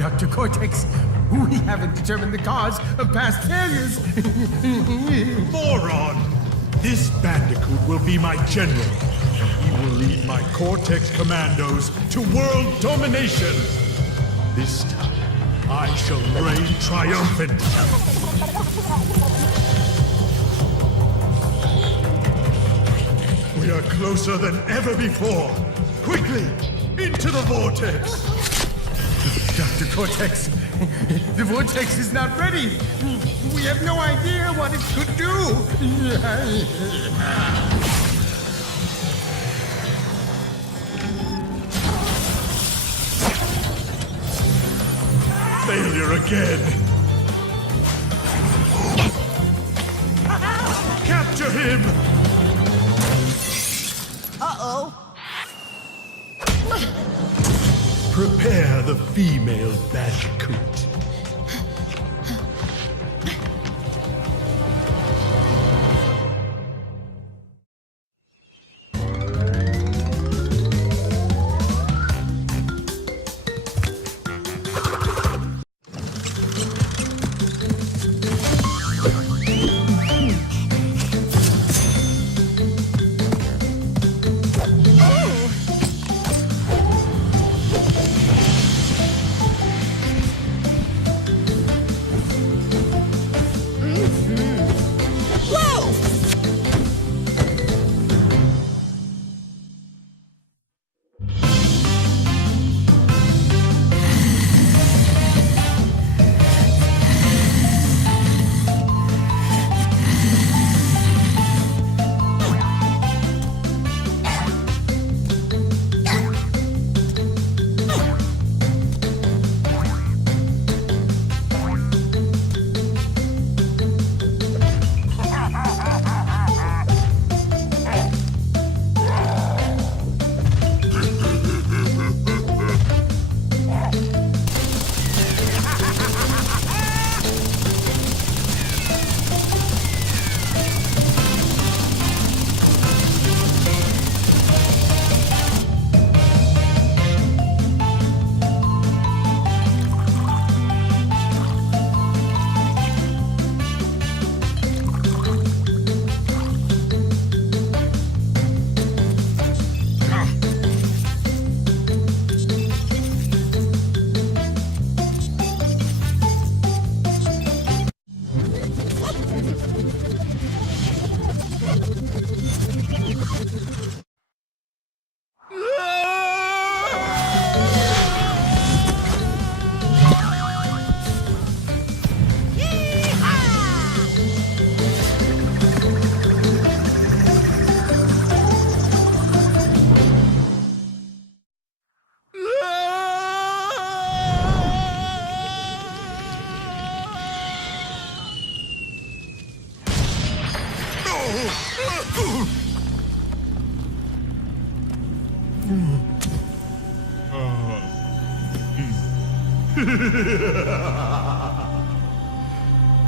Dr. Cortex, we haven't determined the cause of past failures. Moron! This Bandicoot will be my general. He will lead my Cortex commandos to world domination. This time, I shall reign triumphant. We are closer than ever before. Quickly, into the vortex. Dr. Cortex, the vortex is not ready. We have no idea what it could do. Failure again. Capture him! Uh-oh. Prepare the female Bandicoot.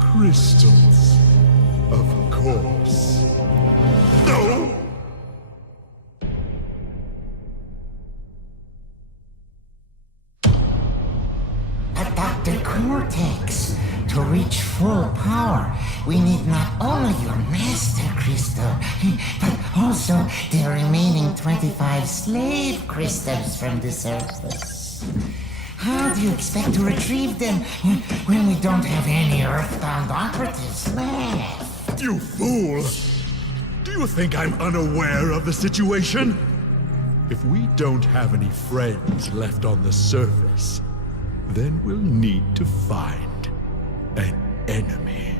Crystals, of course. No! But Dr. Cortex, to reach full power, we need not only your master crystal, but also the remaining 25 slave crystals from the surface. How do you expect to retrieve them when we don't have any earthbound operatives left? You fool! Do you think I'm unaware of the situation? If we don't have any friends left on the surface, then we'll need to find an enemy.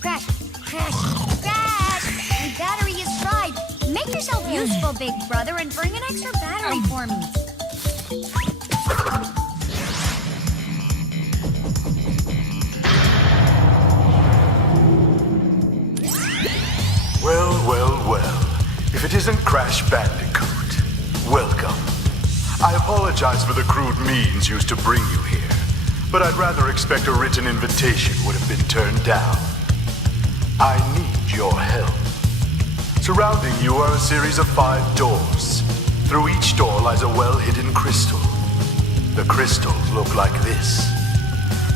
Crash! Crash! Crash! My battery is fried. Make yourself useful, big brother, and bring an extra battery for me. Well, well, well. If it isn't Crash Bandicoot, welcome. I apologize for the crude means used to bring you here, but I'd rather expect a written invitation would have been turned down. I need your help. Surrounding you are a series of 5 doors. Through each door lies a well-hidden crystal. The crystals look like this.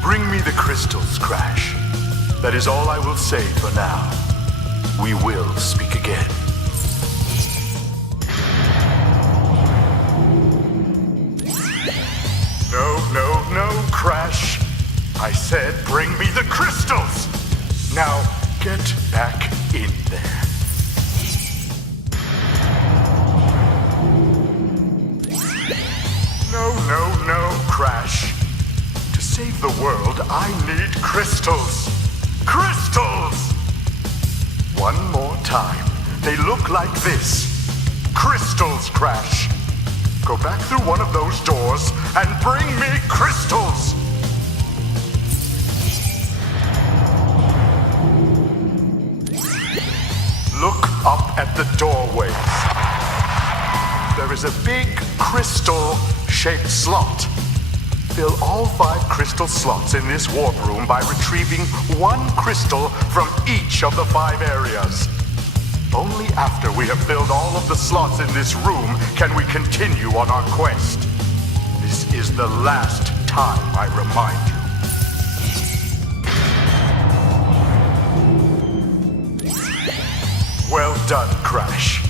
Bring me the crystals, Crash. That is all I will say for now. We will speak again. No, Crash. I said bring me the crystals. Now, get back in there. No, Crash. To save the world, I need crystals. Crystals! One more time. They look like this. Crystals, Crash. Go back through one of those doors and bring me crystals! Look up at the doorways. There is a big crystal-shaped slot. Fill all 5 crystal slots in this warp room by retrieving 1 crystal from each of the 5 areas. Only after we have filled all of the slots in this room can we continue on our quest. This is the last time I remind you. Well done, Crash.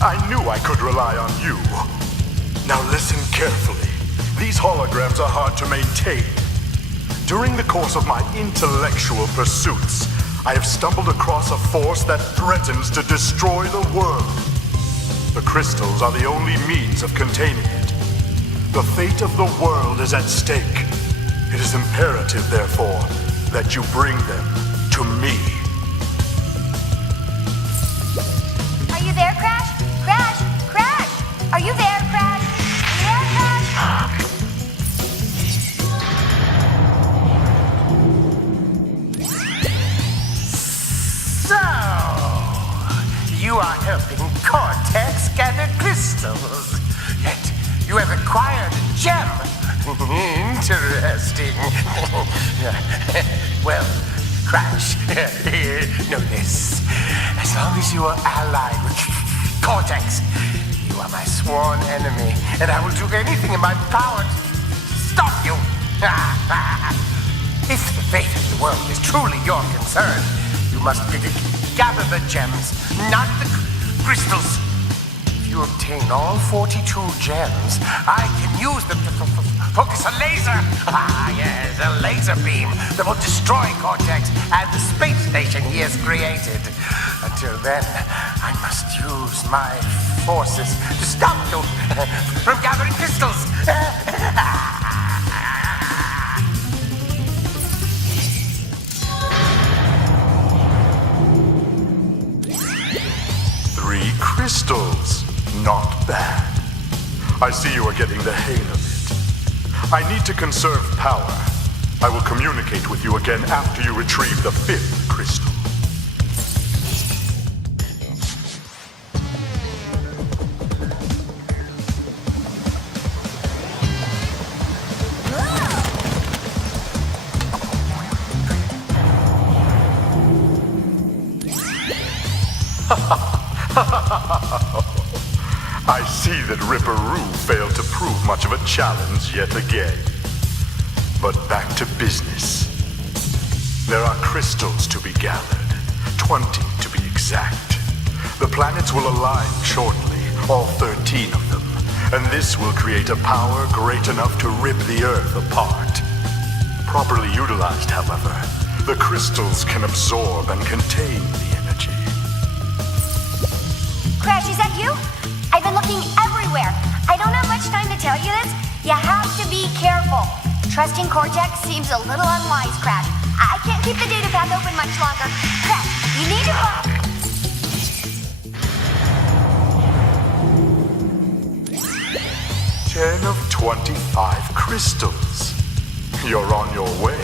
I knew I could rely on you. Now listen carefully. These holograms are hard to maintain. During the course of my intellectual pursuits, I have stumbled across a force that threatens to destroy the world. The crystals are the only means of containing it. The fate of the world is at stake. It is imperative, therefore, that you bring them to me. Are you there, Crash? Crash! Crash! Are you there, Crash? Are you there, Crash? You are helping Cortex gather crystals. Yet you have acquired a gem. Interesting. Well, Crash, know this. As long as you are allied with Cortex, you are my sworn enemy, and I will do anything in my power to stop you. If the fate of the world is truly your concern, you must gather the gems, not the crystals. If you obtain all 42 gems, I can use them to focus a laser. Yes, a laser beam that will destroy Cortex and the space station he has created. Until then, I must use my forces to stop you from gathering crystals. 3 crystals. Not bad. I see you are getting the hang of it. I need to conserve power. I will communicate with you again after you retrieve the 5th crystal. I see that Ripperoo failed to prove much of a challenge yet again. But back to business. There are crystals to be gathered, 20 to be exact. The planets will align shortly, all 13 of them, and this will create a power great enough to rip the Earth apart. Properly utilized, however, the crystals can absorb and contain the energy. Crash, is that you? I've been looking everywhere. I don't have much time to tell you this. You have to be careful. Trusting Cortex seems a little unwise, Crash. I can't keep the data path open much longer. Crash, you need to... 10 of 25 crystals. You're on your way.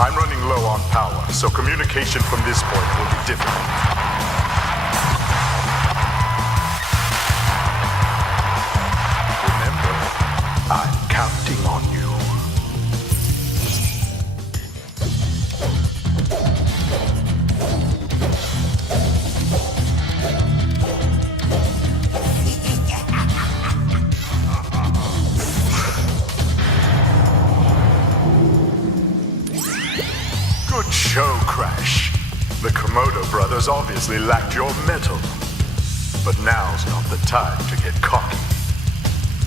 I'm running low on power, so communication from this point will be difficult. I'm counting on you. servers obviously lacked your metal. But now's not the time to get cocky.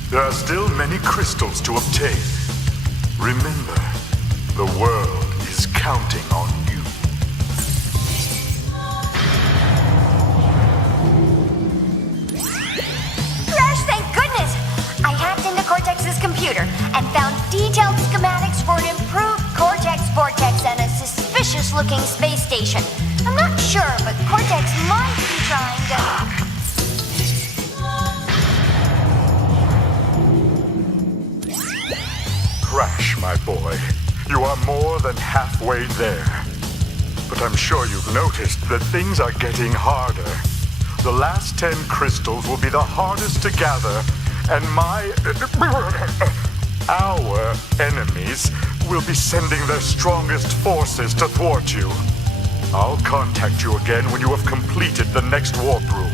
There are still many crystals to obtain. Remember, the world is counting on you. Crash, thank goodness! I hacked into Cortex's computer and found detailed schematics for an improved Cortex Vortex and a suspicious-looking space station. I'm not sure, but Cortex might be trying to... Crash, my boy. You are more than halfway there. But I'm sure you've noticed that things are getting harder. The last 10 crystals will be the hardest to gather, and our enemies will be sending their strongest forces to thwart you. I'll contact you again when you have completed the next warp room.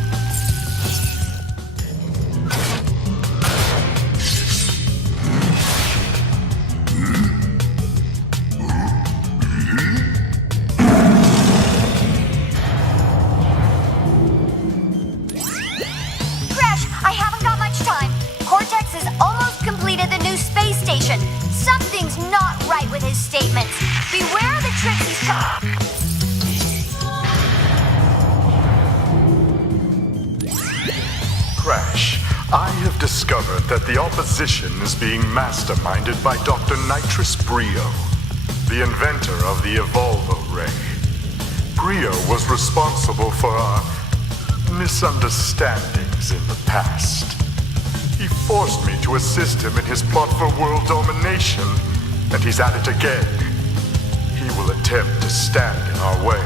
Something's not right with his statements. Beware the tricks he's Crash, I have discovered that the opposition is being masterminded by Dr. Nitrous Brio, the inventor of the Evolvo Ray. Brio was responsible for our misunderstandings in the past. He forced me to assist him in his plot for world domination, and he's at it again. He will attempt to stand in our way.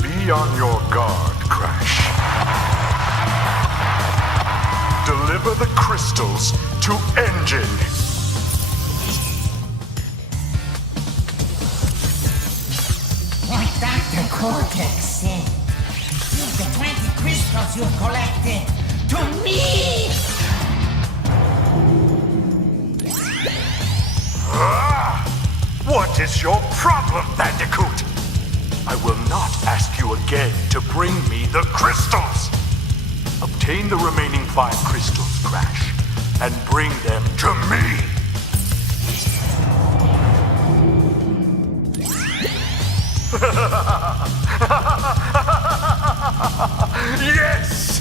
Be on your guard, Crash. Deliver the crystals to Engine. Like Dr. Cortex said, give the 20 crystals you've collected to me! What is your problem, Bandicoot? I will not ask you again to bring me the crystals. Obtain the remaining 5 crystals, Crash, and bring them to me. Yes!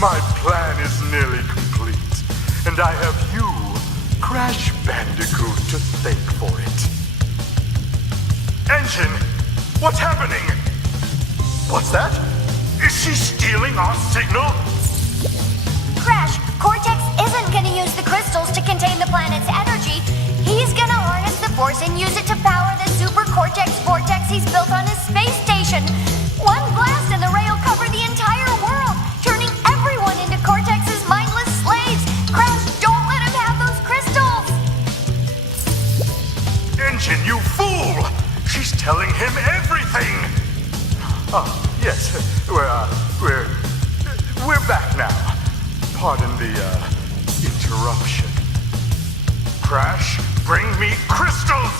My plan is nearly complete, and I have you, Crash Bandicoot, to thank for it. Engine, what's happening? What's that? Is she stealing our signal? Crash, Cortex isn't gonna use the crystals to contain the planet's energy. He's gonna harness the force and use it to power the super Cortex Vortex he's built on his space station. One blast and the ray will cover the entire world, turning everyone into Cortex's mindless slaves. Crash, don't let him have those crystals! Engine, you fool! She's telling him everything! Oh, yes, we're back now. Pardon the, interruption. Crash, bring me crystals!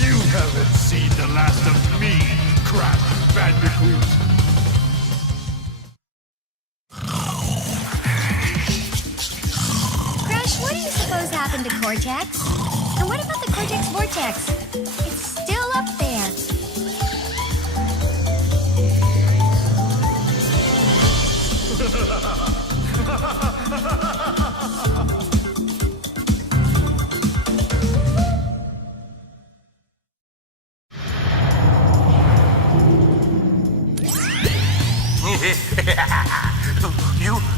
You haven't seen the last of me, Crash Bandicoot. Crash, what do you suppose happened to Cortex? And what about the Cortex Vortex? It's still up there.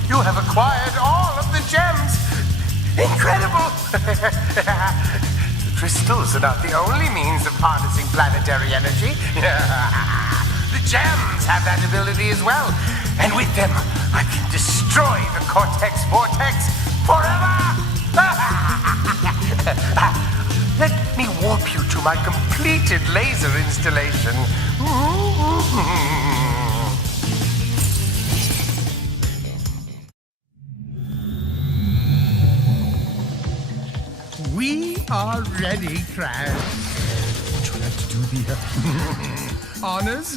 You have acquired all of the gems. Incredible! The crystals are not the only means of harnessing planetary energy. The gems have that ability as well. And with them, I can destroy the Cortex Vortex forever! Let me warp you to my completed laser installation. are ready, Crash. Try to do the honors.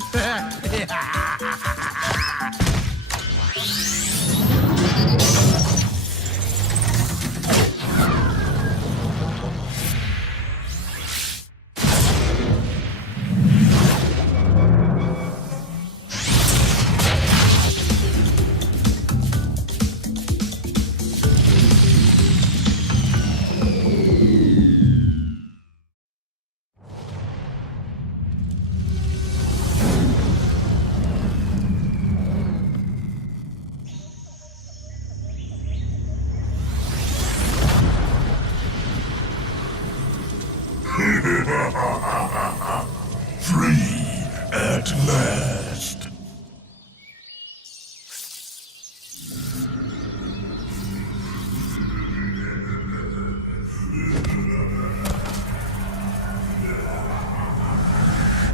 Free at last.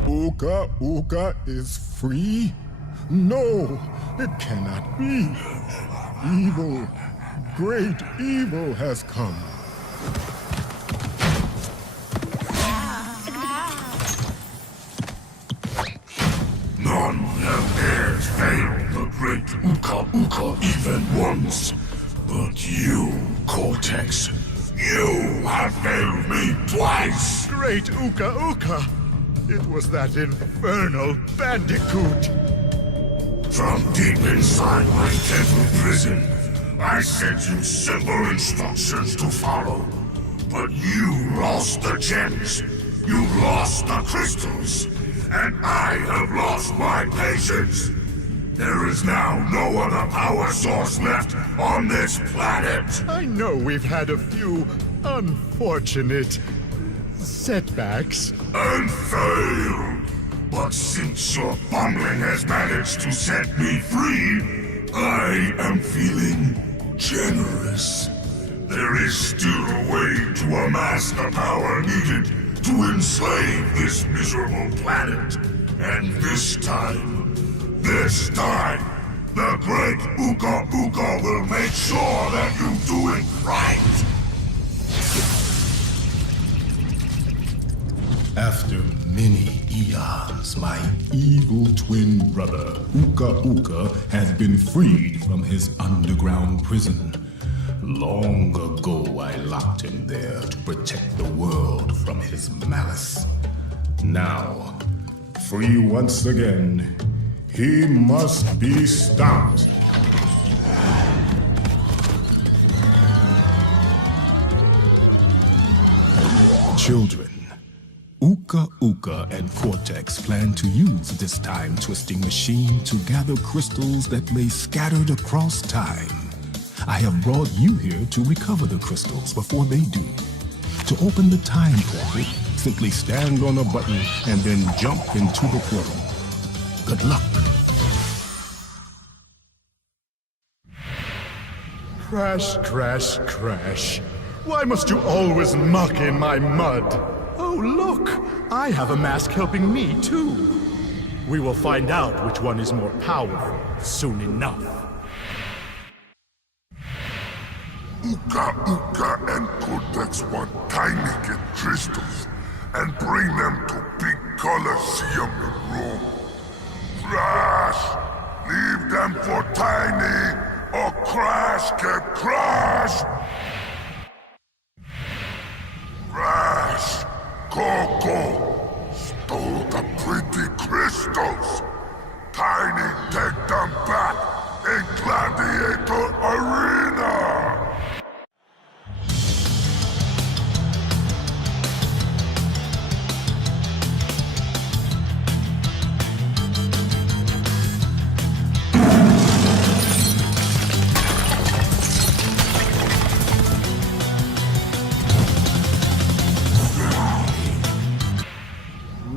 Uka Uka is free? No, it cannot be. Evil, great evil has come. None have dared fail the great Uka Uka even once. But you, Cortex, you have failed me twice! Great Uka Uka! It was that infernal Bandicoot! From deep inside my temple prison, I sent you simple instructions to follow. But you lost the gems, you lost the crystals, and I have lost my patience. There is now no other power source left on this planet. I know we've had a few unfortunate setbacks. And failed. But since your bumbling has managed to set me free, I am feeling generous. There is still a way to amass the power needed to enslave this miserable planet. And this time, the great Uka Uka will make sure that you do it right! After many eons, my evil twin brother, Uka Uka, has been freed from his underground prison. Long ago, I locked him there to protect the world from his malice. Now, free once again, he must be stopped. Children, Uka Uka and Cortex plan to use this time-twisting machine to gather crystals that lay scattered across time. I have brought you here to recover the crystals before they do. To open the time portal, simply stand on a button and then jump into the portal. Good luck. Crash, crash, crash. Why must you always muck in my mud? Oh, look! I have a mask helping me, too. We will find out which one is more powerful soon enough. Uka Uka and Cortex want tiny crystals and bring them to big Colosseum in Rome. Crash! Leave them for Tiny, or Crash can crash! Crash! Coco! Stole the pretty crystals! Tiny, take them back in Gladiator Arena!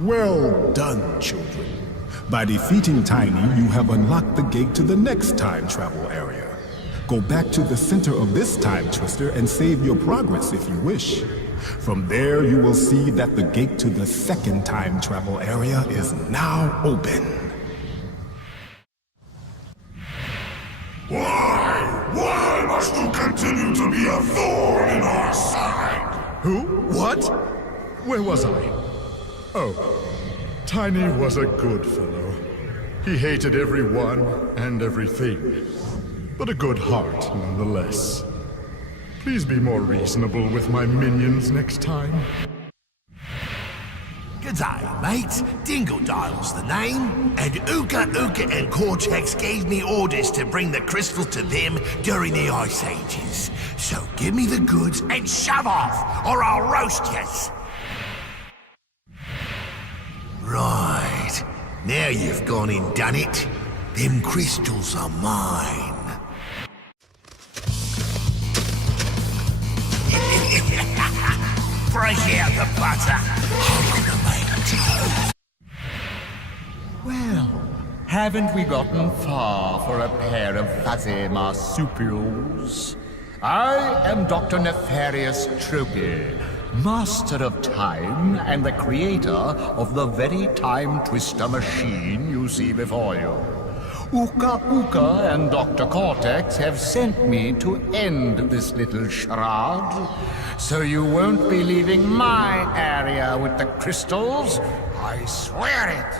Well done, children. By defeating Tiny, you have unlocked the gate to the next time travel area. Go back to the center of this time twister and save your progress if you wish. From there, you will see that the gate to the second time travel area is now open. Why? Why must you continue to be a thorn in our side? Who? What? Where was I? Oh, Tiny was a good fellow. He hated everyone and everything, but a good heart nonetheless. Please be more reasonable with my minions next time. G'day, mates. Dingledile's the name, and Ooka Ooka and Cortex gave me orders to bring the crystals to them during the Ice Ages. So give me the goods and shove off, or I'll roast yous. Right. Now you've gone and done it. Them crystals are mine. Break out the butter. I'm gonna make toast. Well, haven't we gotten far for a pair of fuzzy marsupials? I am Dr. Nefarious Tropy, master of time and the creator of the very time twister machine you see before you. Ooka Ooka and Dr. Cortex have sent me to end this little charade, so you won't be leaving my area with the crystals. I swear it.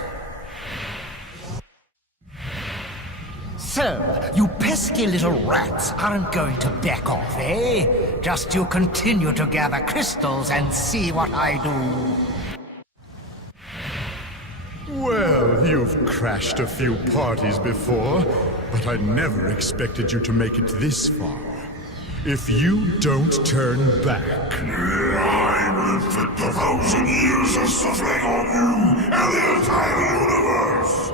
So, you pesky little rats aren't going to back off, eh? Just you continue to gather crystals and see what I do. Well, you've crashed a few parties before, but I never expected you to make it this far. If you don't turn back... I will inflict 1,000 years of suffering on you and the entire universe!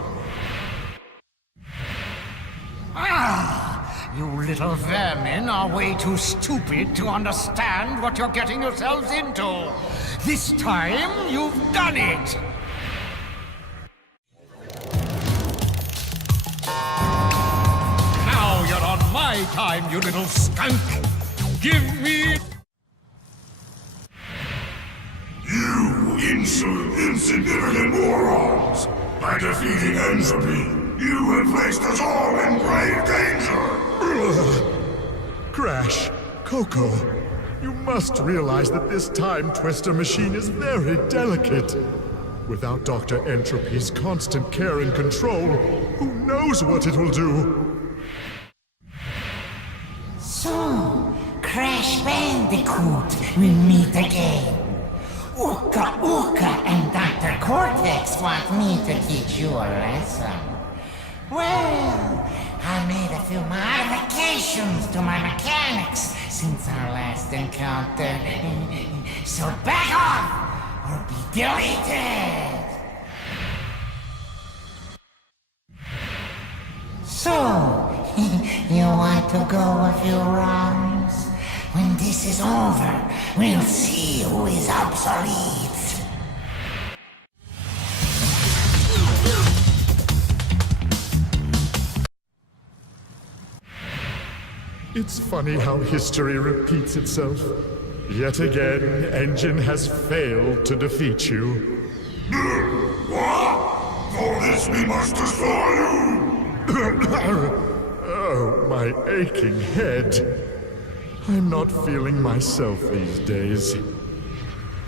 You little vermin are way too stupid to understand what you're getting yourselves into. This time, you've done it! Now you're on my time, you little skunk! Give me... You insignificant morons! By defeating entropy, you have placed us all in grave danger! Crash, Coco, you must realize that this time twister machine is very delicate. Without Dr. Entropy's constant care and control, who knows what it will do? So, Crash Bandicoot, we meet again. Ooka Ooka and Dr. Cortex want me to teach you a lesson. Well, I made a few modifications to my mechanics since our last encounter. So back off or be deleted. So, you want to go a few rounds? When this is over, we'll see who is obsolete. It's funny how history repeats itself. Yet again, Engine has failed to defeat you. What? For this we must destroy you! Oh, my aching head. I'm not feeling myself these days.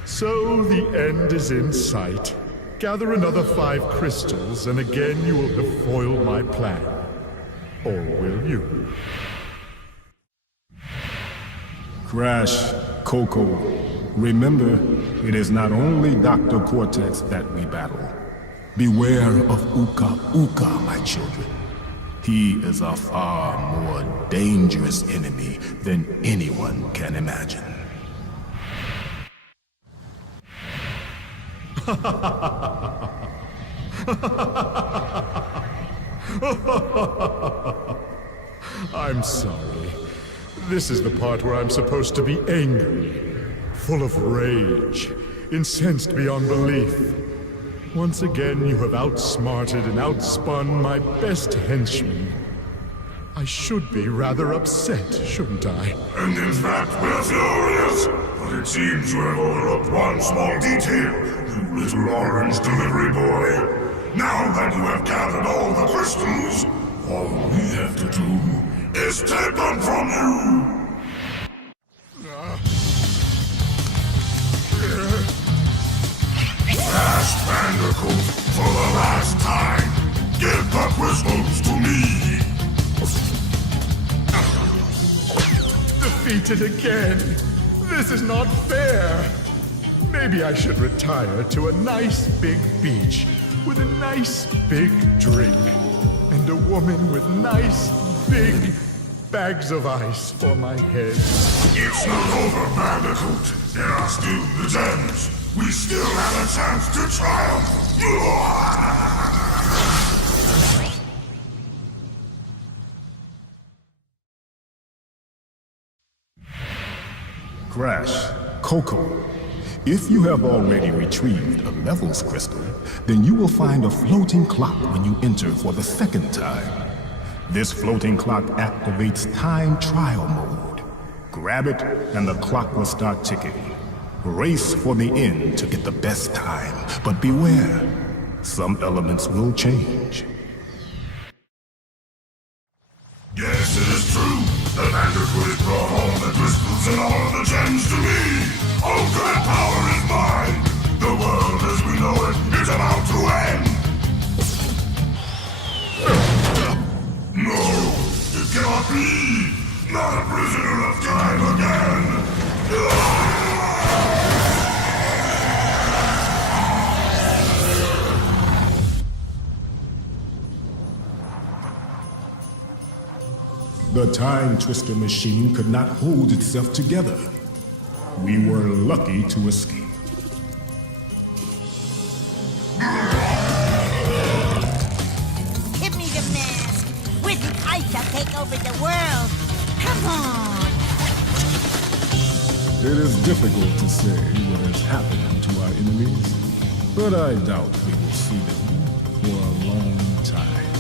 So the end is in sight. Gather another 5 crystals, and again you will have foiled my plan. Or will you? Crash, Coco, remember, it is not only Dr. Cortex that we battle. Beware of Ooka Ooka, my children. He is a far more dangerous enemy than anyone can imagine. I'm sorry. This is the part where I'm supposed to be angry, full of rage, incensed beyond belief. Once again, you have outsmarted and outspun my best henchman. I should be rather upset, shouldn't I? And in fact, we're furious, but it seems you have overlooked one small detail, you little orange delivery boy. Now that you have gathered all the crystals, all we have to do is take them from you! Crash Bandicoot, for the last time, give the crystals to me! Defeated again! This is not fair! Maybe I should retire to a nice big beach with a nice big drink and a woman with nice big bags of ice for my head. It's not over, Bandicoot. There are still the gems. We still have a chance to triumph. Crash, Coco, if you have already retrieved a levels crystal, then you will find a floating clock when you enter for the second time. This floating clock activates time trial mode. Grab it, and the clock will start ticking. Race for the end to get the best time, but beware, some elements will change. Yes, it is true. The Bandicoot has brought all the crystals and all the gems to me. Ultimate power is mine. The world as we know it is about to end. No, it cannot be. Not a prisoner of time again. The Time Twister machine could not hold itself together. We were lucky to escape. Give me the mask! With it, I shall take over the world! Come on! It is difficult to say what has happened to our enemies, but I doubt we will see them for a long time.